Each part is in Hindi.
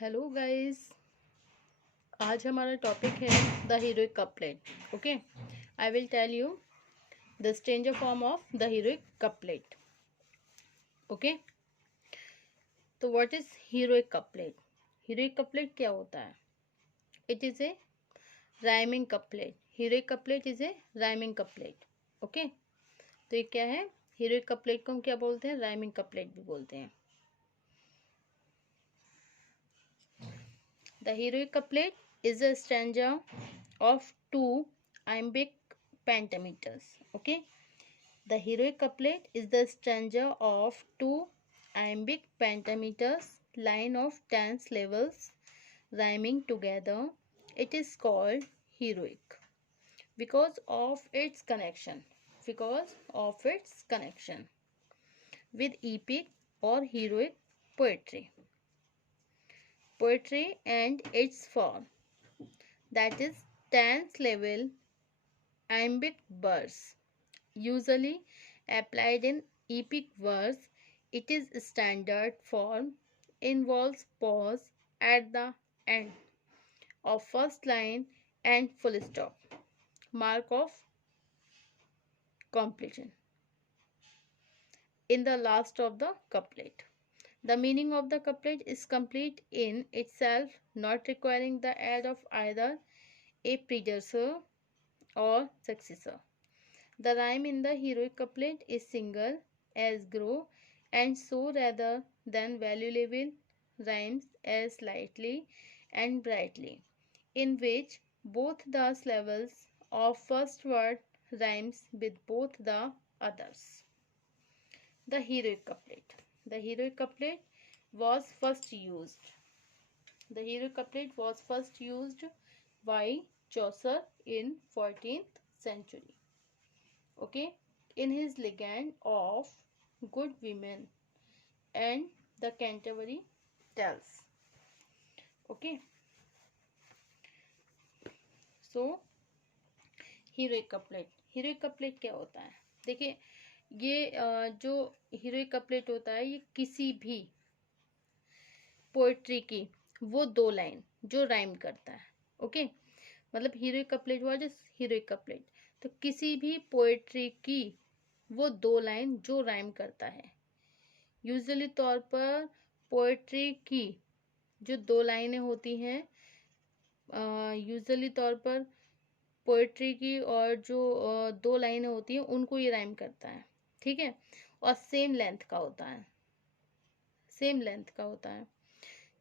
Hello guys. आज हमारा टॉपिक है the heroic couplet. Okay, I will tell you the stranger form of the heroic couplet. Okay, तो what is heroic couplet? Heroic couplet क्या होता है? It is a rhyming couplet. Heroic couplet is a rhyming couplet. Okay, तो ये क्या है? हीरोइक कपलेट को हम क्या बोलते हैं? राइमिंग कपलेट भी बोलते हैं। The heroic couplet is a stanza of two iambic pentameters. Okay, the heroic couplet is the stanza of two iambic pentameters, line of tense levels rhyming together. It is called heroic because of its connection. Because of its connection with epic or heroic poetry. Poetry and its form, that is tense level iambic verse, usually applied in epic verse. It is standard form, involves pause at the end of first line and full stop, mark of completion in the last of the couplet. The meaning of the couplet is complete in itself, not requiring the aid of either a predecessor or successor. The rhyme in the heroic couplet is single as grow and so rather than value level rhymes as lightly and brightly, in which both the levels of first word rhymes with both the others. The heroic couplet. The heroic couplet was first used. The heroic couplet was first used by Chaucer in 14th century. Okay, in his legend of good women and the Canterbury Tales. Okay, so heroic couplet क्या होता है? देखिए, ये जो हीरोइक कपलेट होता है, ये किसी भी पोएट्री की वो दो लाइन जो राइम करता है। ओके, मतलब हीरोइक कपलेट हुआ जो हीरोइक कपलेट, तो किसी भी पोएट्री की वो दो लाइन जो राइम करता है। यूजुअली तौर पर पोएट्री की जो दो लाइनें होती हैं, यूजुअली तौर पर पोएट्री की और जो दो लाइनें होती हैं उनको ये राइम करता है। ठीक है, और सेम लेंथ का होता है, सेम लेंथ का होता है,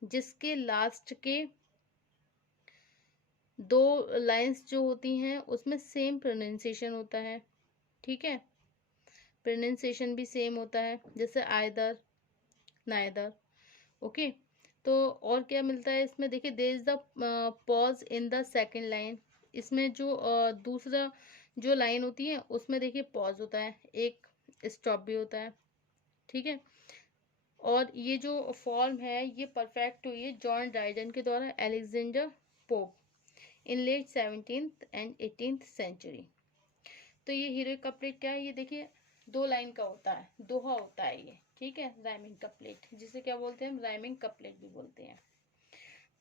जिसके लास्ट के दो लाइंस जो होती हैं उसमें सेम प्रोनाउंसिएशन होता है। ठीक है, प्रोनाउंसिएशन भी सेम होता है, जैसे आइदर, नाइदर। ओके, तो और क्या मिलता है इसमें? देखिए, there is the pause in the second line. इसमें जो दूसरा जो लाइन होती है उसमें देखिए पॉज होता है, एक स्टॉप भी होता है। ठीक है, और ये जो फॉर्म है ये परफेक्ट हुई है जॉन ड्राइडन के द्वारा Alexander Pope in late 17th and 18th century. तो ये हीरोइक कपलेट क्या है? ये देखिए दो लाइन का होता है, दोहा होता है ये। ठीक है, राइमिंग कपलेट, जिसे क्या बोलते हैं हम? राइमिंग कपलेट भी बोलते हैं।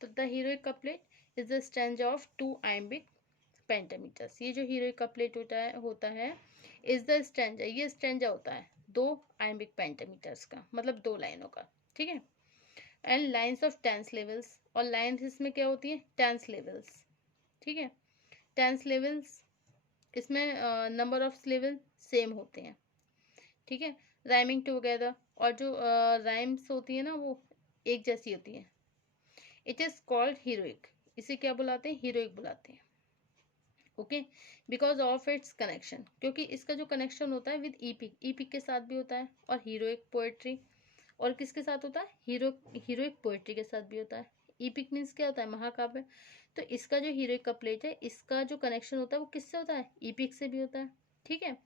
तो the heroic couplet is the stanza of two iambic pentameters. ये जो हीरोइक कपलेट होता है इज द स्टैंजा, ये स्टैंजा होता है दो आइम्बिक पेंटामीटर्स का, मतलब दो लाइनों का। ठीक है, एंड लाइन्स ऑफ टेंस लेवल्स, और लाइन्स इसमें क्या होती है? टेंस लेवल्स। ठीक है, टेंस लेवल्स इसमें नंबर ऑफ लेवल सेम होते हैं। ठीक है, राइमिंग टुगेदर, और जो राइम्स होती है ना वो एक जैसी होती है। इट इज कॉल्ड हीरोइक, इसे क्या बुलाते हैं? हीरोइक बुलाते हैं। Okay, because of its connection, क्योंकि इसका जो कनेक्शन होता है विद ईपिक, ईपिक के साथ भी होता है, और हीरोइक पोएट्री, और किसके साथ होता है? हीरोइक पोएट्री के साथ भी होता है। ईपिक मीन्स क्या होता है? महाकाव्य। तो इसका जो हीरोइक कपलेट है, इसका जो कनेक्शन होता है वो किससे होता है? ईपिक से भी होता है। ठीक है,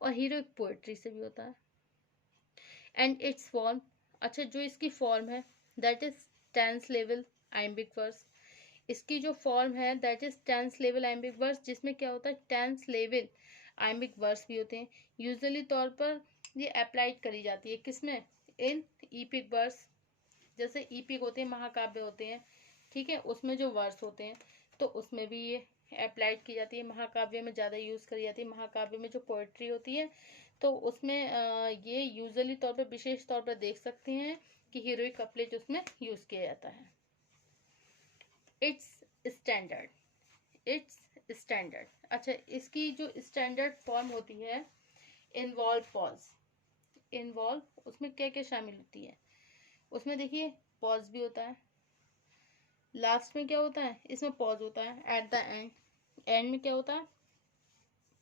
और हीरोइक पोएट्री से भी होता है। एंड इट्स फॉर्म, अच्छा जो इसकी फॉर्म है दैट इज टेंस लेवल आइम्बिक वर्स। इसकी जो फॉर्म है दैट इज टेंस लेवल आइम्बिक वर्स, जिसमें क्या होता है? टेंस लेवल आइम्बिक वर्स भी होते हैं। यूजुअली तौर पर ये अप्लाइड करी जाती है किसमें? इन ईपिक वर्स। जैसे ईपिक होते हैं, महाकाव्य होते हैं, ठीक है, उसमें जो वर्स होते हैं तो उसमें भी ये अप्लाइड की जाती है। महाकाव्य में ज़्यादा यूज़ करी जाती है। महाकाव्य में जो पोएट्री होती है तो उसमें ये यूजुअली तौर पर, विशेष तौर पर देख सकते हैं कि हीरोइक कपलेट उसमें यूज़ किया जाता है। It's standard, it's standard. अच्छा, इसकी जो स्टैंडर्ड फॉर्म होती है, इन्वॉल्व पॉज। इन्वॉल्व उसमें क्या क्या शामिल होती है, उसमें देखिए पॉज भी होता है, लास्ट में क्या होता है, इसमें पॉज होता है, एट द एंड, एंड में क्या होता है,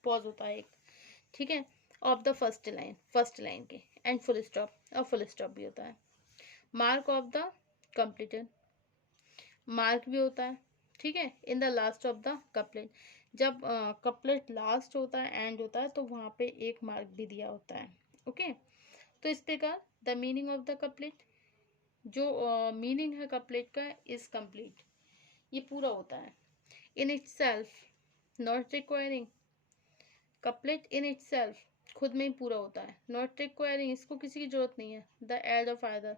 पॉज होता है एक, ठीक है, of the first line, first line के, एंड फुल स्टॉप, और फुल स्टॉप भी होता है। Mark of the completed, mark भी होता है, ठीक है, in the last of the couplet, जब कपलेट लास्ट होता है, एंड होता है, तो वहाँ पे एक मार्क भी दिया होता है। ओके, तो इस प्रकार the meaning of the couplet, जो मीनिंग है कपलेट का, इज कंप्लीट, ये पूरा होता है। In it self not requiring, couplet in it self खुद में ही पूरा होता है, नॉट रिक्वायरिंग इसको किसी की जरूरत नहीं है, द एड ऑफ आइदर,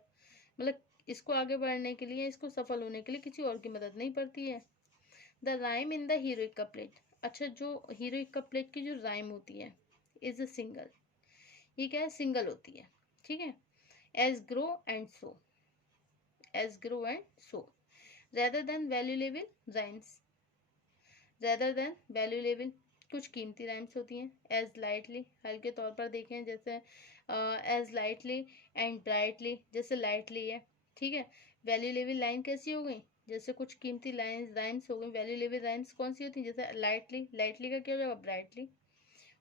मतलब इसको आगे बढ़ने के लिए, इसको सफल होने के लिए किसी और की मदद नहीं पड़ती है। The rhyme in the heroic couplet, अच्छा जो हीरोइक कपलेट की जो राइम होती है, इज अ सिंगल, ये क्या है, सिंगल होती है, ठीक है, as grow and so, as grow and so, rather than valuable rhymes, rather than valuable कुछ कीमती राइम्स होती हैं, एज लाइटली हल्के तौर पर देखें, जैसे एज लाइटली एंड ब्राइटली, जैसे लाइटली है, ठीक है। वैल्यूएबल लाइन कैसी हो गई, जैसे कुछ कीमती लाइन राइम्स हो गई। वैल्यूएबल राइम्स कौन सी होती हैं, जैसे लाइटली, लाइटली का क्या हो जाएगा, ब्राइटली।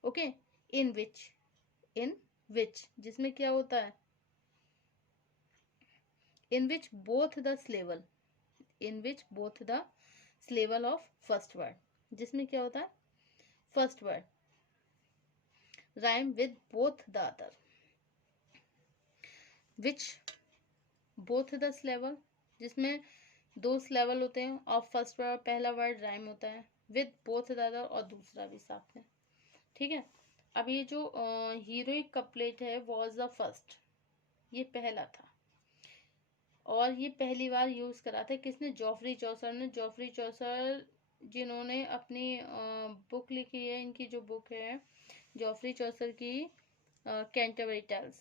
ओके, इन विच, इन विच जिसमें क्या होता है, in which both the syllable, in which both the syllable of first word, जिसमें क्या होता है, first word rhyme with both the other, which both the syllable, जिसमें दो syllable होते हैं, और फर्स्ट वर्ड, पहला वर्ड राइम होता है, with both the other और दूसरा भी साथ में, ठीक है। अब ये जो हीरोइक कपलेट है, was the first, ये पहला था, और ये पहली बार यूज करा था किसने, जॉफरी चौसर ने। जॉफरी चौसर जिन्होंने अपनी बुक लिखी है, इनकी जो बुक है जॉफरी चौसर की, Canterbury Tales.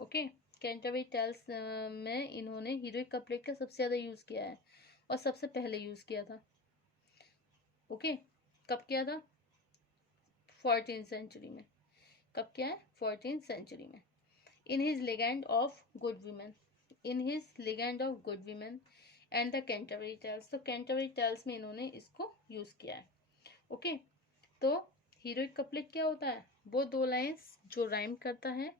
Okay, Canterbury Tales में इन्होंने हीरोइक कपलेट का सबसे ज़्यादा यूज़ किया है, और सबसे पहले यूज़ किया था। ओके, कब किया था, 14th सेंचुरी में। कब किया है, 14th सेंचुरी में। In his legend of good women, in his legend of good women and the Canterbury Tales, तो कैंटरबरी टेल्स में इन्होंने इसको यूज़ किया है। ओके, तो हीरोइक कपलेट क्या होता है, वो दो लाइन्स जो राइम करता है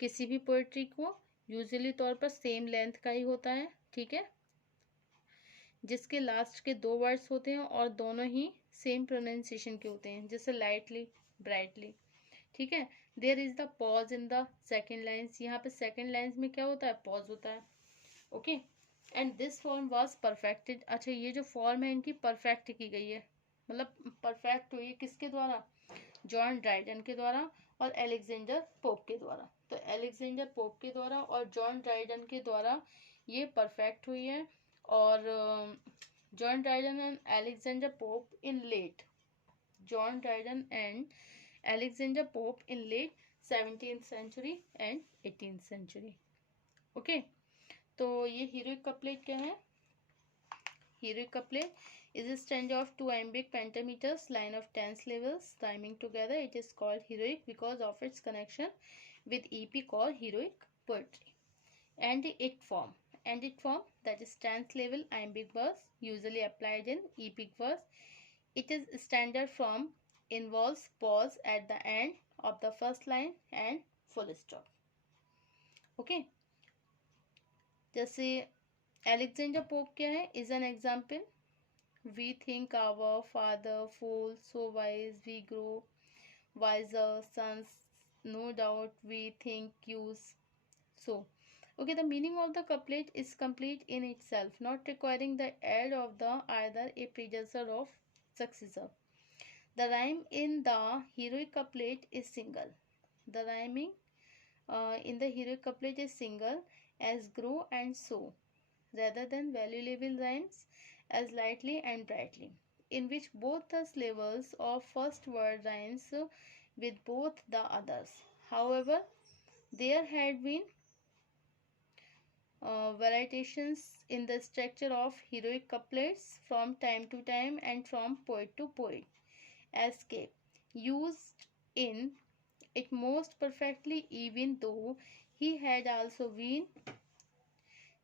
किसी भी पोएट्री को, यूजुअली तौर पर सेम लेंथ का ही होता है, ठीक है, जिसके लास्ट के दो वर्ड्स होते हैं और दोनों ही सेम प्रोनाउंसिएशन के होते हैं, जैसे लाइटली, ब्राइटली, ठीक है। There is the pause in the second lines, यहाँ पे सेकेंड लाइन्स में क्या होता है, पॉज होता है। Okay, and this form was perfected, अच्छा ये जो फॉर्म है इनकी परफेक्ट की गई है, मतलब परफेक्ट हुई है किसके द्वारा, जॉन ड्राइडन के द्वारा और एलेक्जेंडर पोप के द्वारा। तो एलेक्जेंडर पोप के द्वारा और जॉन ड्राइडन के द्वारा ये परफेक्ट हुई है, और John Dryden and Alexander Pope in late, John Dryden and Alexander Pope in late 17th century and 18th century. Okay, तो ये हीरोइक कपलेट क्या है, heroic couplet is a stanza of two iambic pentameters, line of 10 syllables rhyming together. It is called heroic because of its connection with epic or heroic poetry. And it form, that is 10 syllable iambic verse usually applied in epic verse. It is standard form, involves pause at the end of the first line and full stop. Okay, जैसे एलेक्जेंडर पोप क्या है, is an example. We think our father fools, so wise we grow wiser sons. No doubt we think use. So, okay, the meaning of the couplet is complete in itself, not requiring the aid of the either a predecessor or successor. The rhyme in the heroic couplet is single. The rhyming in the heroic couplet is single, as grow and sow, rather than value-level rhymes as lightly and brightly, in which both the syllables of first word rhymes with both the others. However, there had been variations in the structure of heroic couplets from time to time and from poet to poet, as Cape used in it most perfectly, even though he had also been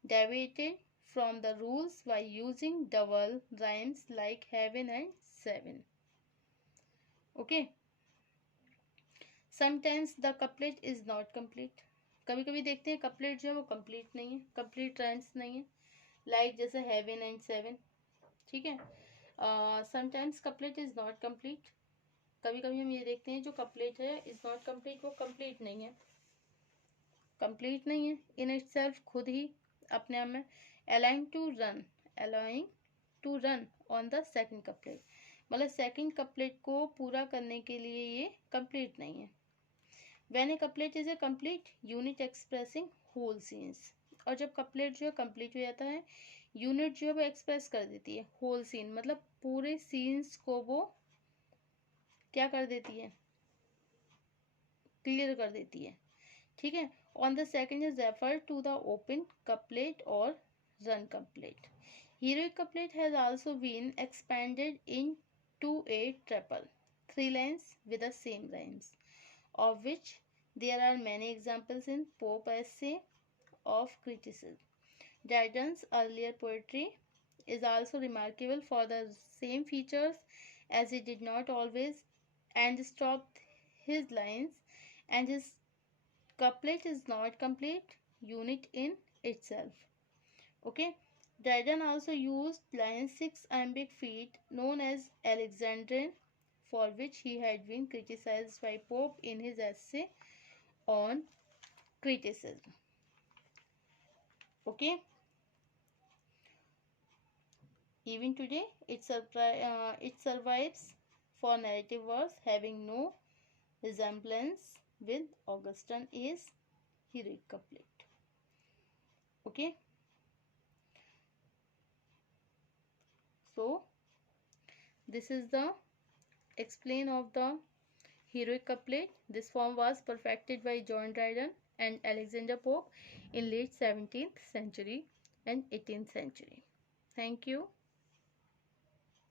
deviated from the rules by using double rhymes like heaven and seven. Okay, sometimes the couplet is not complete. कभी कभी देखते हैं कपलेट जो है वो कंप्लीट नहीं है, कंप्लीट राइम्स नहीं है, लाइक जैसे हेवन एंड सेवन. ठीक है. Sometimes couplet is not complete. कभी कभी हम ये देखते हैं जो कपलेट है इज नॉट कंप्लीट, वो कंप्लीट नहीं है, कंप्लीट नहीं है इन इट सेल्फ, खुद ही अपने आप में. Allowing to run on the second couplet, मतलब सेकंड कपलेट को पूरा करने के लिए ये कंप्लीट नहीं है. When a couplet is a complete unit expressing whole sense, और जब कपलेट जो है कंप्लीट हो जाता है, यूनिट जो है वो एक्सप्रेस कर देती है होल सीन, मतलब पूरे सीन्स को वो क्या कर देती है, क्लियर कर देती है. ठीक है. On the second is refer to the open couplet और run couplet. Heroic couplet has also been expanded into a triple, 3 lines with the same rhymes, of which there are many examples in Pope essay of criticism. Dryden's earlier poetry is also remarkable for the same features, as he did not always end stop his lines, and his couplet is not complete unit in itself. Okay. Dryden also used line 6 iambic feet known as Alexandrine, for which he had been criticized by Pope in his essay on criticism. Okay. Even today, it survives for narrative verse, having no resemblance with Augustan is heroic couplet. Okay. So this is the explain of the heroic couplet. This form was perfected by John Dryden and Alexander Pope in late 17th century and 18th century. Thank you.